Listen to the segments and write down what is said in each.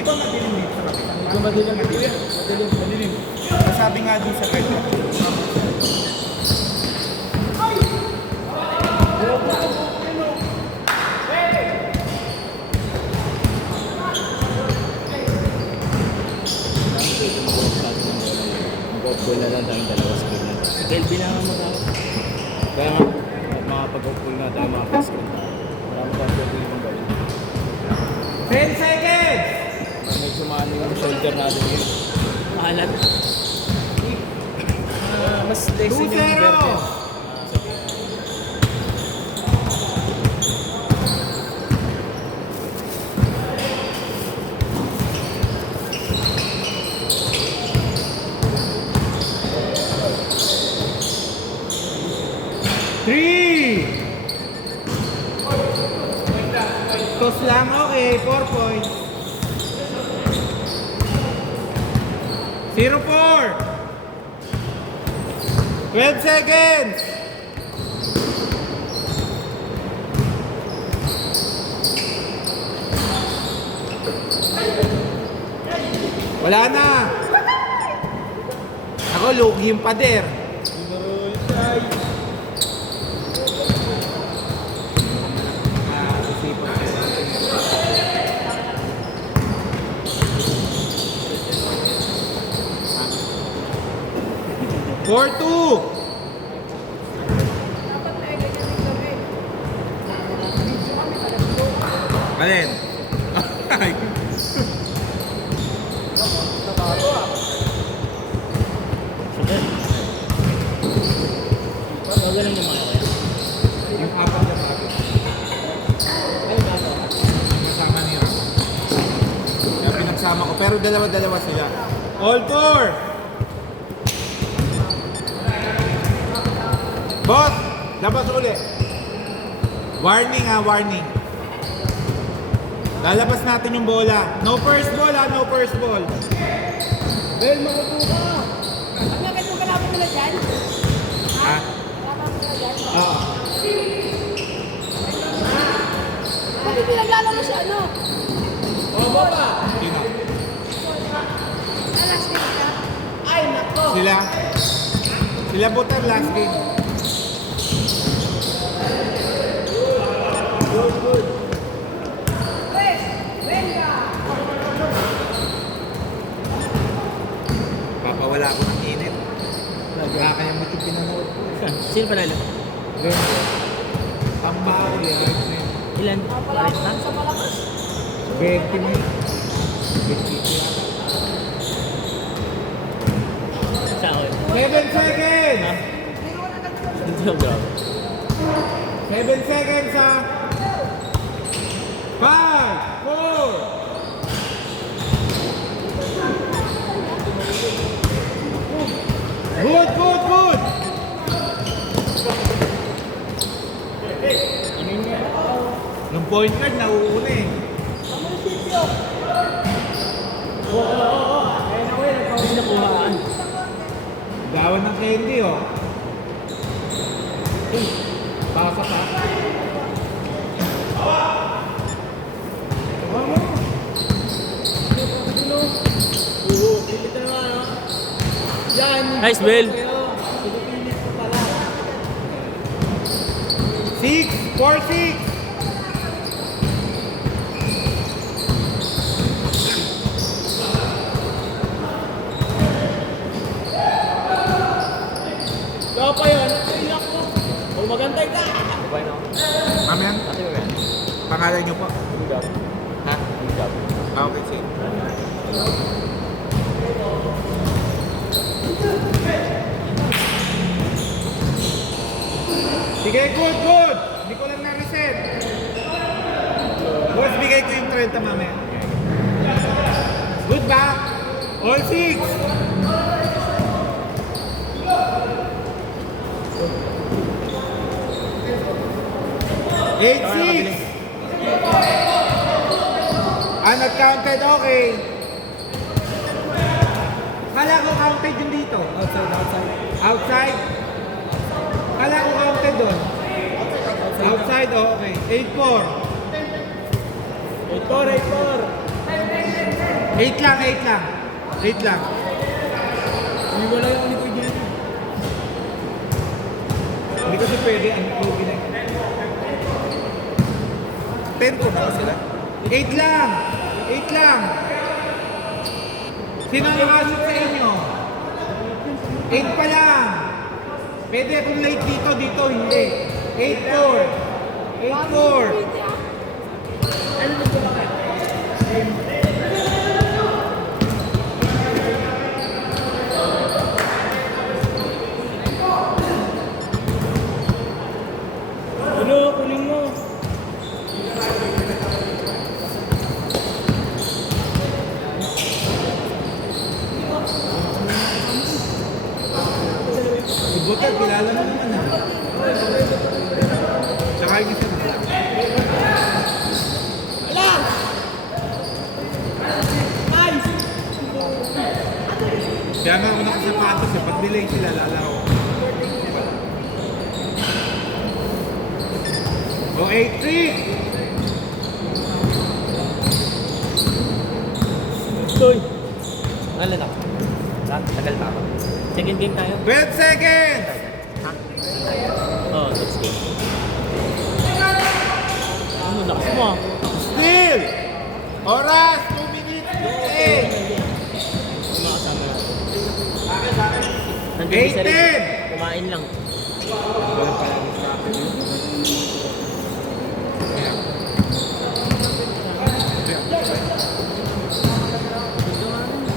Di ba madilim dito sa kapila? Hindi ko madilim. Madilim. Sabi nga dun sa pwede. Mag-off-goal na lang tayong dalawa screen na. Si Kelvin na nga mag-out. Kaya nga, makapag-off-goal na tayo mga screen. Marami tayong pwede yung gawin. 10 seconds! May sumano yung shoulder natin yun. Maalat. Mas lesin yung 2-0! verte. Tos lang, okay. 4 points. 0-4. 12 seconds. Wala na. Ako, lugi yung pader. Four, two. Alin? Ay. Magaling yung mga kaya. Yung apat na bakit? Kasama niya. Kaya pinagsama ko. Pero dalawa-dalawa sila. All four! Boss! Labas ulit. Warning ha, warning. Lalabas natin yung bola. No first ball ha, no first ball. Bel, makupo ka! Bakit mo kalaban nila dyan? Ha? Kalaban mo nila dyan? Oo. Bakit pinaglalaro siya, ano? Obo pa! Sino? Alas ka siya. Ay, nako! Sila? Sila butar last game. Papawala ko ng init. Kaya mo yung pinanood ko. Sino panalo? Pambao yan. Ilan? Papalag sa palakas. 20 minutes. 20 yata. Sa akin. 7 seconds! Hindi lang grabe. 7 seconds ha! 5, 4, good, good, good! Nung point guard, nauuna eh. Hindi na kuhaan. Gawan ng candy oh. Baka pa. Oo, pilit na naman, no? Yan! Nice, Bel! 6, 4, 6. Ikaw pa yun! Iyak mo! Kung magantay ka! Okay, no? Mamiyan, Ate mo yan? pangalan niyo po. Hingap. Ha? Hingap. Okay, sige. Sige, good, good. Hindi ko lang na-reset. Boss, bigay ko yung 30 mamaya. Good ba? All 6. Eight, 6. Not counted, okay. Kala ko counted yun dito. Outside? Kala ko counted doon. Outside, oh, okay. 8-4. 8-4, 8-4. 8 lang, 8 lang. 8 lang. Hindi wala yung likod dyan. Hindi kasi pwede ang klubi na. 10 ko ba sila? 8 lang! 8 lang! Sino ang nakashoot sa inyo? 8 pa lang! Pwede akong late dito, hindi. 8-4. 8-4. Ano na ba kayo? Ano, kunin mo. Bubutal, kilala mo naman ha. Tsaka yung isa na. Kaya nga ako nakasapatos eh. Pag delay sila, lalaw. O 8-3! Toy. Alan ako. Tagal pa ako. Second game tayo. 12 seconds! Oo, next game. Ano, lakas mo ah. Still! Oras! 2 minutes! 8! Yung mga kasama natin. Nandun isa rin. 8-10! Kumain lang.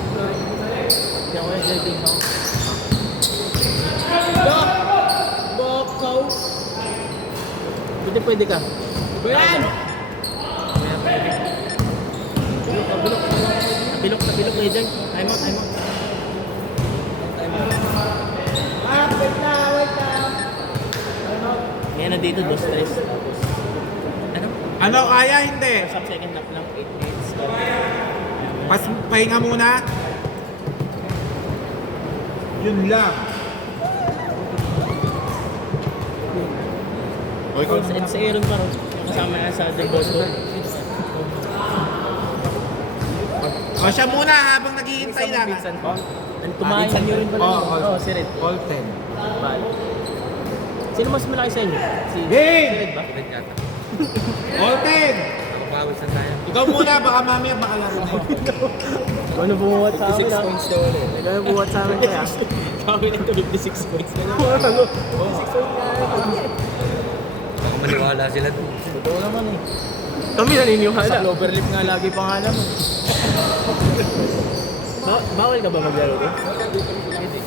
Hindi ako yung game ako. Bakaw! Pwede ka. Bayan! Bilok na Jay. Time out. Time out. Ngayon na dito, 2-3. Tapos, ano? Ano kaya? Hindi. Sub second lap lang, 8 minutes. Pahinga muna. Yun lang. Oy, Sa Aaron pa rin. Yung kasama niya sa The Boss Road. O siya muna habang naghihintay lang. Pinsan pa. Kumain nyo rin pala. Oo, si Red. All 10. Bye. Sino mas malaki sa inyo? Si Game! Red ba? All 10! Nakapawis na tayo. Ikaw muna, baka mamaya makalaro na. Ano bumuhat sa amin? 56 points na ulit. Ano bumuhat sa amin kaya? Kami nito 56 points na naman. Ano? 56 points na. Maniwala sila doon. Totoo naman eh. Kami naniniwala. Sa overlip nga lagi pa nga naman. Bawal ka ba maglaro ko?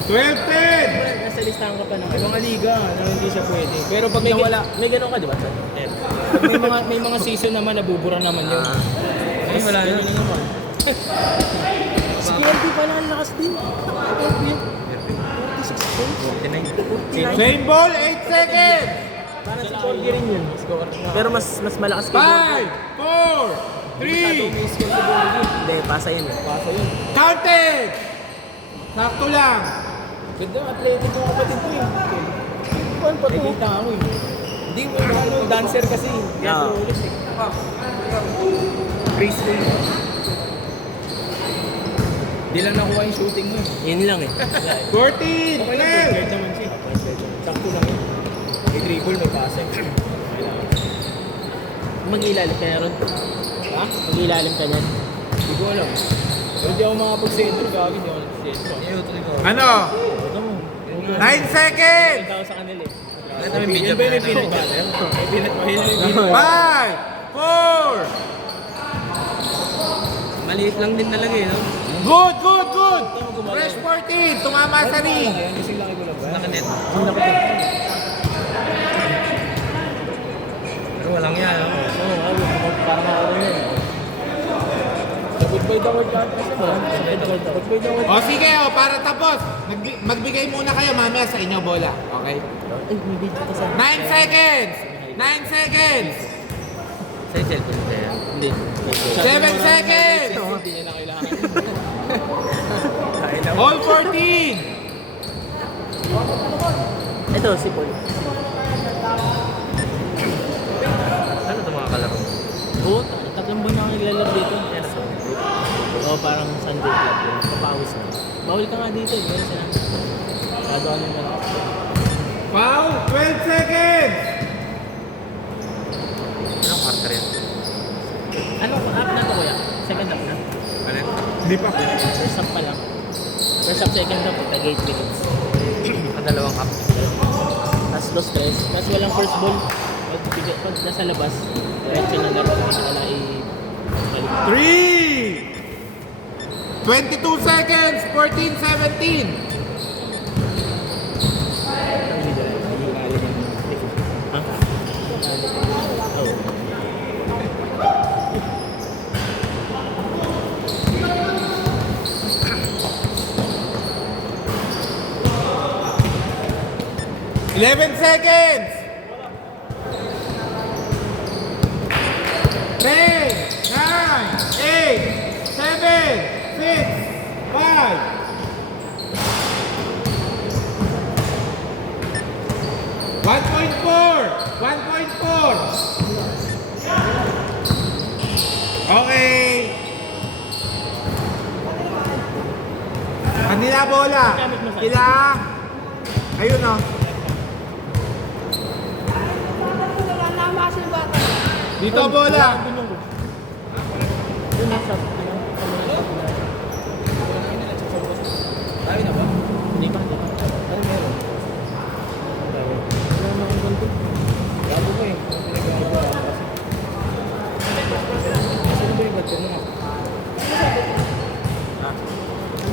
12-10! Nasa listahan ka pa ng mga liga na hindi siya pwede. Pero pag nawala, may ganun ka di ba? Pag may mga season naman nabubura naman yun. Ay, wala na. naman. Si KLB pala ang lakas din. KLB. 46 points. 49. Same ball, 8 seconds! Para sa Colby rin yun. Pero mas malakas kay 5, 4, 3, Hindi, pasa yun eh. Pasa yun. counted! Sakto lang. Ganda, athletic yung kapatid ko eh. Paano pa ito? Nakikita ako eh. Hindi mo ano, dancer kasi. Kaya tulis eh. Praise ko yun. Hindi lang nakuha yung shooting mo eh. Yun lang eh. 14, Okay lang, point 12. guard naman siya. Sakto lang yun. May dribble, may pasa. Mag-ilalim ka na ron? Ha? Mag-ilalim ka na? Hindi ko alam. Pero di ako makapag-sentro, gagawin di ako nag-sentro. Ano? Ito mo. 9 seconds! Ito sa kanila eh. Ito may media Yan ba yung pa pinag yan. May pinag 5, 4. Maliit lang din talaga eh, no? Good, good, good. Fresh 14, tumama sa ring. Gising laki ko lang ba? Nakanet. Hindi na ko. Pero walang yan, no? Oo, parang ako rin yan. Goodbye the world card kasi ba? Goodbye the world. O sige, o, para tapos. Magbigay muna kayo mamaya sa inyo bola. Okay? Ay, may video ka sa... 9 seconds! 9 seconds! Sa yung cellphone ko yan. Hindi. 7 seconds! Hindi niya na kailangan. All 14! Ito, si Paul. Ano ito mga kalaro? Oo, tatlong buwan na ako naglalaro dito. Yan na sa group. Oo, parang Sunday club yun. Papawis na. Bawal ka nga dito, eh. Sila. Gagawa nyo na. Foul, 12 seconds! Anong quarter yan? Anong half na to kuya? Second half na? Ano? Hindi pa. First half pa lang. First half, second half, tag 8 minutes. Dalawang cup. Tapos low stress. Tapos walang first ball. Pag nasa labas, diretso na laro. Hindi ka na i-balik. 3! 22 seconds, 14-17. Ha? Oh. Eleven seconds. 10, 9, 8, 7, 6, 5. 1.4. Okay. Kanila bola. Sila. Ayun o. Dito bola. Yung nasa, Tayo na ba? hindi pa. Ano meron? Wala naman ganito. Labo ko eh. Pinagagawa ko kasi. Sino ba yung ganito mo?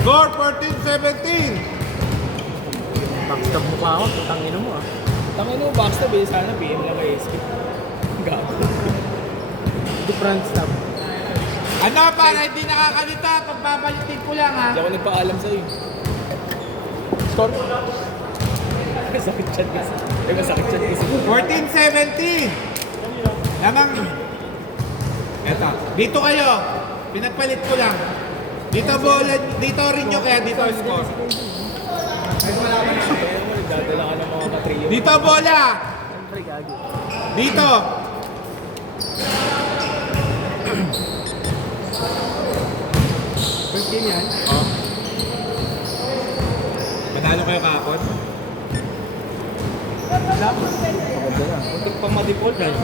Score 14-17. Backstab mo pa ako, tutangin mo ah. Tangin mo, backstab eh. Sana PM lang kay skip. Gago. Different stab. Ano para hindi nakakalita, pagbabalitin ko lang ha. Hindi ako nagpaalam sa'yo. Score? Sakit chat kasi. Diba sakit chat kasi. 14-17. Lamang. Eto, dito kayo. Pinagpalit ko lang. Dito bola, dito rin nyo kaya dito ang score. Kaya mo, nagdadala ka ng mga katrio. Dito bola. Siyempre, gago. Dito. First game yan? Oo. Manalo kayo kahapon? Muntik pang ma-default yan.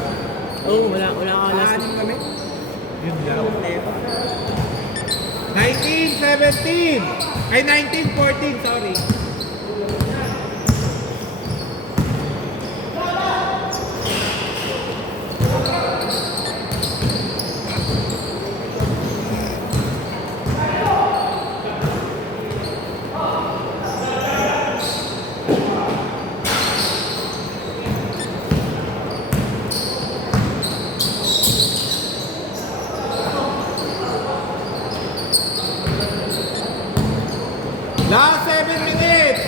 Oo, wala ka last. Kami? Yun lang. 19-17. Ay, 19-14, sorry. Last 7 minutes.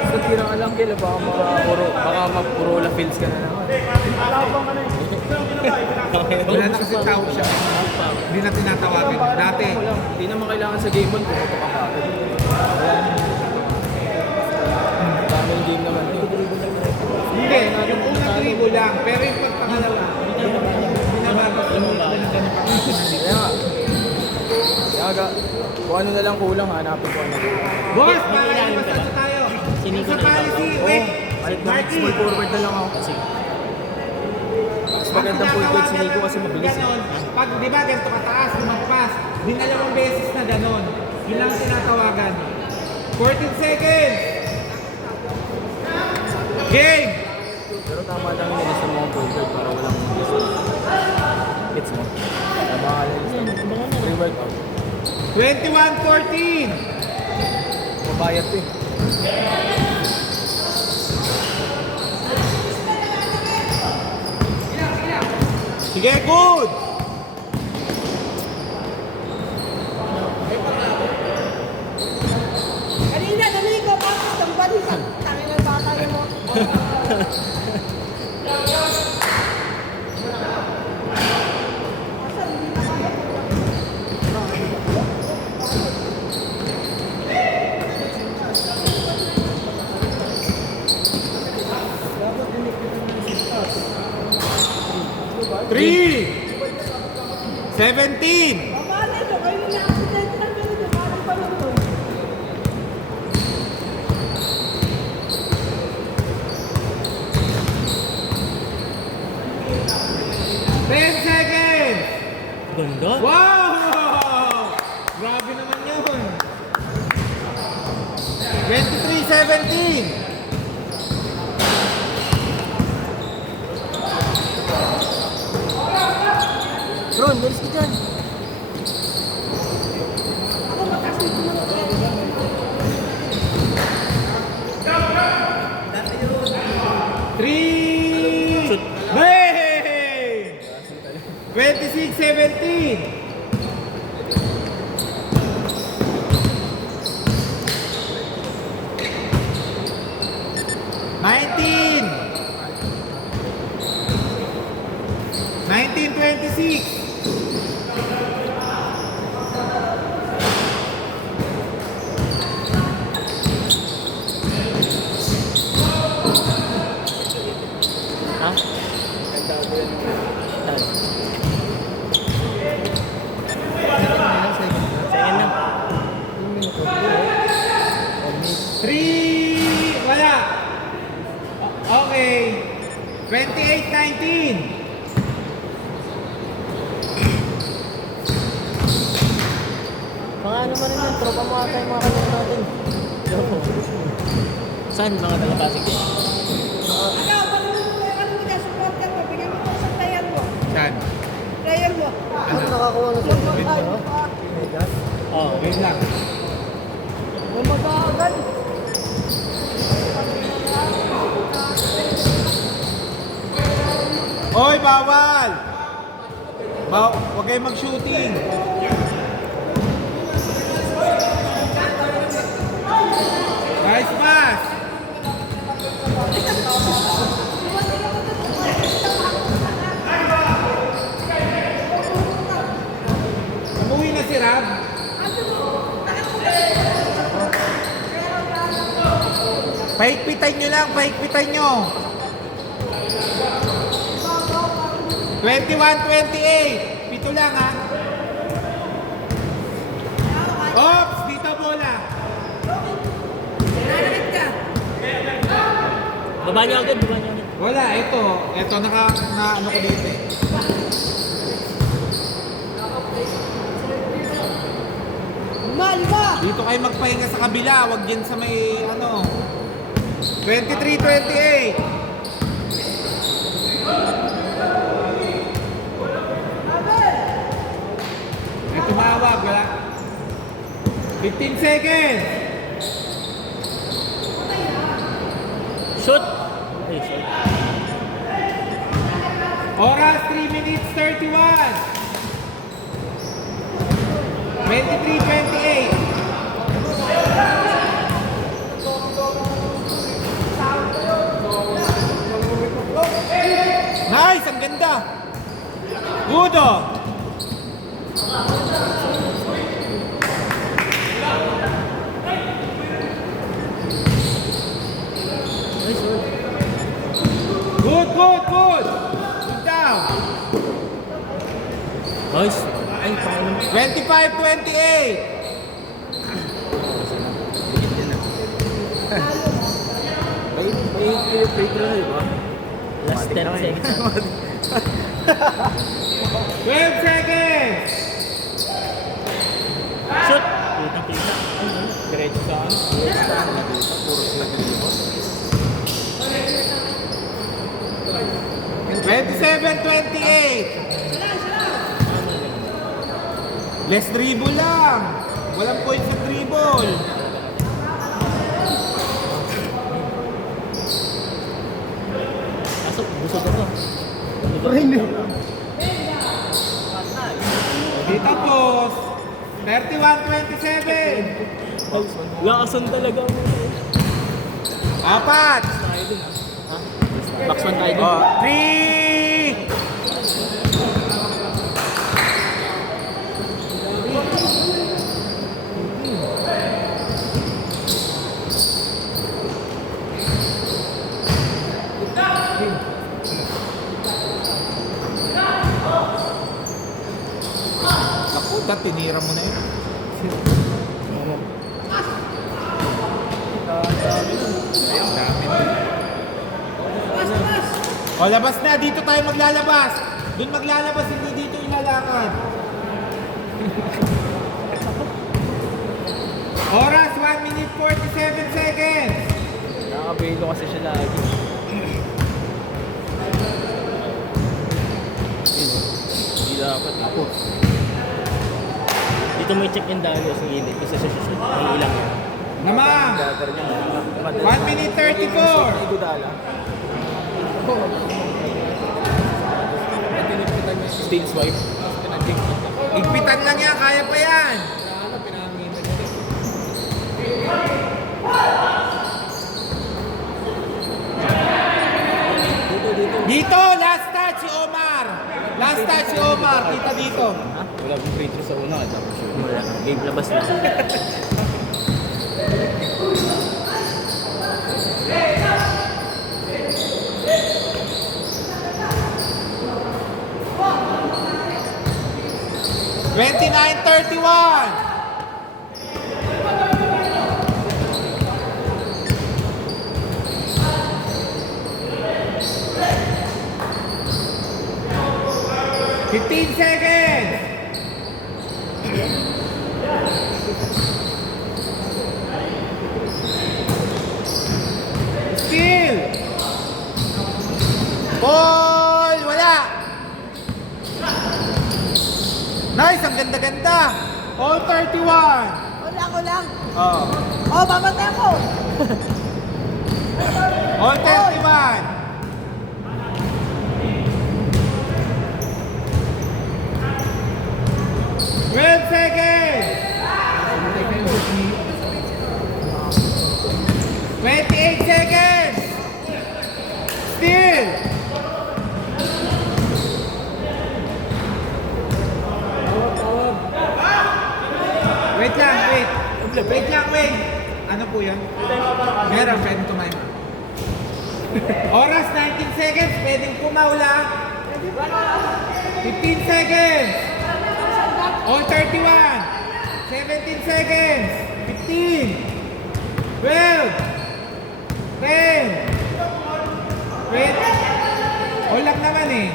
Sa tira ka lang, Gil. Baka mapuro fields ka na naman. Wala na kasi tawag siya. Hindi na tinatawagan. Dati. Hindi naman kailangan sa game on, pumunta ka agad. Daming game naman eh. Hindi. Yung unang tribo lang. Pero yung pagpangalawa. Binabago. Kaya nga. Kaya nga, kung ano na lang kulang, hanapin ko ano. Boss, para iwas ano tayo. Siniko Sa na policy, wait. Balik na, Marky. small forward na lang ako kasi. Mas magandang full coach si Nico kasi mabilis. Ganon, pag di ba ganito kataas, lumagpas, dinalawang beses na ganon. Yun lang ang tinatawagan. 14 seconds. Game. Pero tama lang yung nilista mo ang full court para walang list. Hits mo. Tama ka lang lista mo. Free workout. 21-14. Mabayad eh. Sige, good. Kanina, naligo pa ako sa balikan. Tangin ng bata mo. 17. Baba nito, kayo na accident na ganito. Parang palunod. Ten seconds. Ganda. Wow! Grabe naman yun. 23-17. Ron, bilis ka dyan. Ako mataas nito mo. Three. Shoot. Hey! 26-17. Nineteen. 19-26. Ha? Second na. 3. Wala. Okay. 28-19. Mga ano man rin yan, tropa mo ata yung mga kanina natin. Saan mga talapasig yan? Ano, palunod mo yung ano mo dyan, supporter mo. Bigyan mo ko sa player mo. Saan? Player mo. Ano nakakuha na Oo. Wait lang. Umagagan. Hoy, bawal! Huwag kayong mag-shooting. Nice pass! Umuwi na si Rab. Pahigpitan nyo lang, pahigpitan nyo. 21-28. Pito lang ha. Ops, dito bola. Baba niyo agad, baba niyo agad. Wala, ito na ano ko dito eh. Lima. Dito kayo magpahinga sa kabila, wag dyan sa may ano. 23-28. May tumawag, wala. 15 seconds. Shoot! Ay, shoot. Oras 3 minutes 31. 23-28. Nice! Ang ganda! Good oh! Nice shoot. Good, good, good! Good down! Nice. Ay, paano? 25-28. May free throw na, di ba? Last 10 seconds. 12 seconds. Shoot! Kitang-kita. Diretso sa ano? Diretso sa ano na dito. Puro sila dito. 27-28. Less dribble lang. Walang points sa dribble. Pasok, busog ako. Di tapos. 31-27. Lakasan talaga mo. Apat. Ha? Box 1 tayo dun. Oh, 3. Puta, tinira mo na yun. Ayun, dami na. O, labas na. Dito tayo maglalabas. Doon maglalabas, hindi dito ilalakad. Oras, 1 minute 47 seconds. Nakakabilo kasi siya lagi. Hindi dapat ako. Dito may check and dalo sa gilid kasi sa susunod may ilang yan. Naman. 1 minute 34. Igudala. Steel swipe. Igpitan lang yan, kaya pa yan. Dito, last touch si Omar. Last touch si Omar, kita dito. Ha? Wala pong free throw sa una. Tapos yun. Wala. Game labas lang. Twenty-nine, 31. Fifteen seconds. Still. Ball, wala. Nice, ang ganda-ganda. All 31. Wala ko lang. Oh. Oh, mamatay ako. All 31. Twelve seconds. 28 seconds. Still. Wait lang, wait. Wait lang, wait. Ano po yan? Meron, pwedeng kumain. Oras, 19 seconds. Pwedeng kumaula. 15 seconds. All 31. 17 seconds. 15. 12. 10. Wait. All lang naman eh.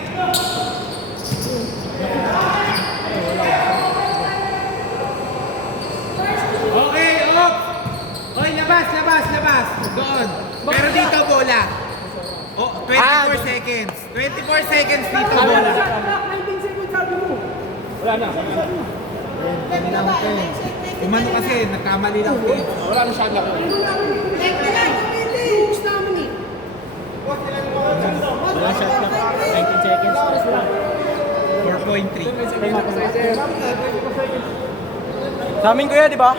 Okay, off. Oy, labas, labas, labas. Doon. Pero dito bola. Oh, 24 seconds. 24 seconds dito bola. 19 seconds sabi mo. Wala na. Umano kasi, nagkamali lang po eh. Wala na shot lock. Teka lang, pili. Ubus namin eh. Wala na shot lock. 19 seconds. 4.3. Sa amin kuya, di ba?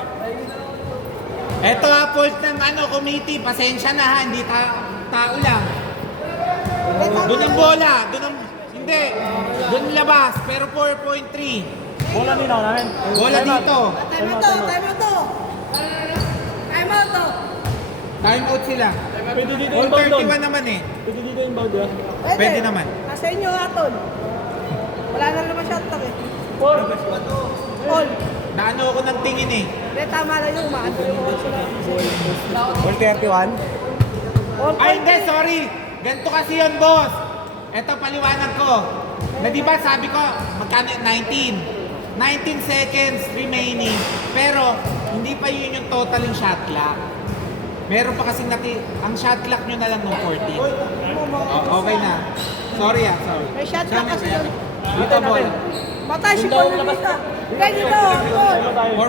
Ito ha, fault ng committee. Pasensya na ha, hindi tao lang. Doon ang bola. Hindi. Doon labas, pero 4.3. Bola nila namin. Bola dito. Time out to, time out to. Time out to. Time out sila. Pwede dito All inbound doon. 31 naman eh. Pwede dito inbound doon. Pwede naman. Nasa inyo, Aton. Wala na naman shot talk eh. 4. All. Naano ako ng tingin eh. Hindi, tama lang yung umaano yung all sila. All 31. Ay hindi, sorry. Ganito kasi yun, boss. Ito paliwanag ko. Na di ba sabi ko, magkano 19? 19 seconds remaining. Pero, hindi pa yun yung total yung shot clock. Meron pa kasing ang shot clock nyo na lang ng 14. Okay na. Sorry. May shot clock kasi yun. Dito, bola. Matay si Paul Lupita. Kaya dito, Paul.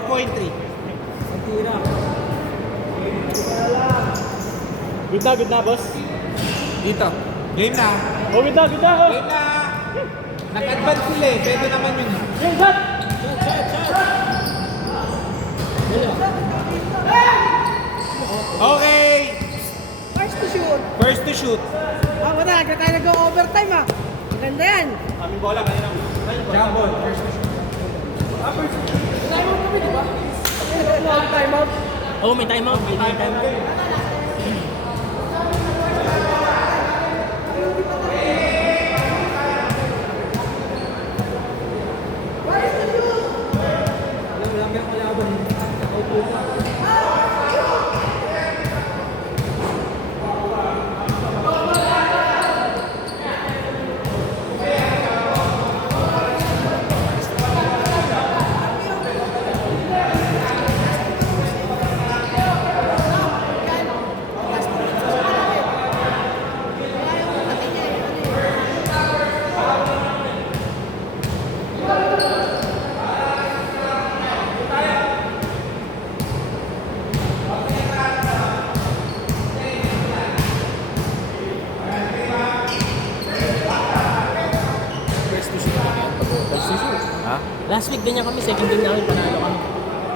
4.3. Good na, boss. Dito. Game na. Oh, good na. Game na. Nag-advance sila eh. Pwede naman yun. Game, shot! Okay. First to shoot. First to shoot. Wala, nagka tayo nag-overtime ah. Maganda yan. Aming bola kanina. Jumble. First to shoot. Time out. Oh, may timeout. May timeout. Ha? Last week ganyan kami, second game namin, panalo kami.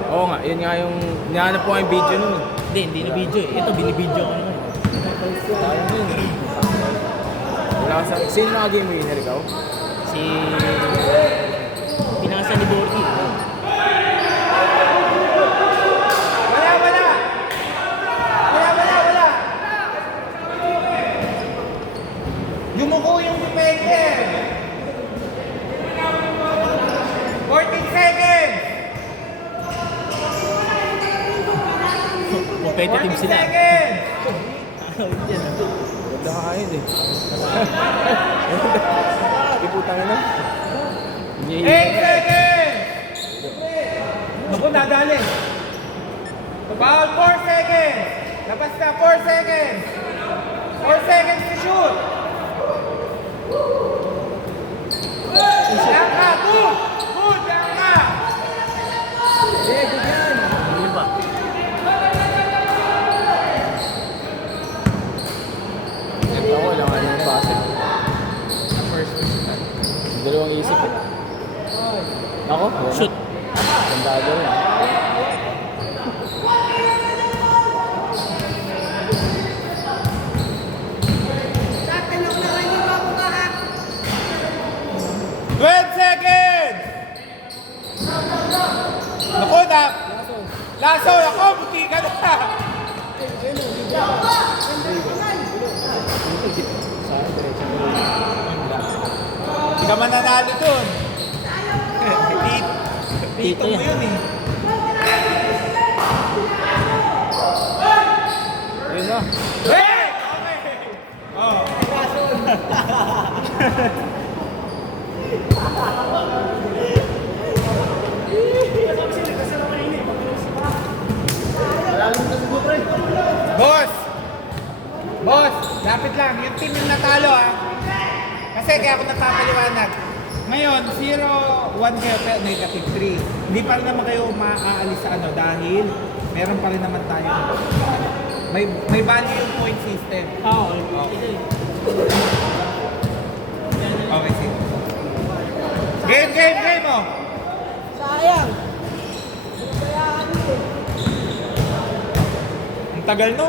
Oo nga, yun nga yung... Hinahanap ko nga yung video nun. Hindi na video eh. Ito, binibidyo ko naman. Sayang yun. Wala ka sa... Sino naka-game winner ikaw? Si... Pinasa ni Borky. Wala, wala! Wala! Yumuko yung defender! 14 seconds! Competitive 14 sila. seconds! Ganda ka kain eh. Iputang na. 8 seconds! Naku, nadali. Foul, 4 seconds! Labas na, 4 seconds! 4 seconds to shoot! Diyan ka! Good! Good! Diyan ka! Ano ba? Ako, wala nga yung basket. Dalawang isip eh. Ako? wala. Shoot. Gandado rin. Dati na ko na kayo bago ka ha. 12 seconds! Naku, na! Laso, ako! Buti ka na! Hindi ka mananalo dun. Tito mo yan. yun eh. Yun na. Hey! Okay! Oh. Boss! Boss! Lapit lang. Yung team yung natalo ah. Kasi kaya ako nagpapaliwanag. Ngayon, 0-1 kayo pero negative 3. Hindi pa rin naman kayo maaalis sa ano dahil meron pa rin naman tayo. May value yung point system. Oo. Okay, sige. Game oh! Sayang. Kaya ano eh. Ang tagal no?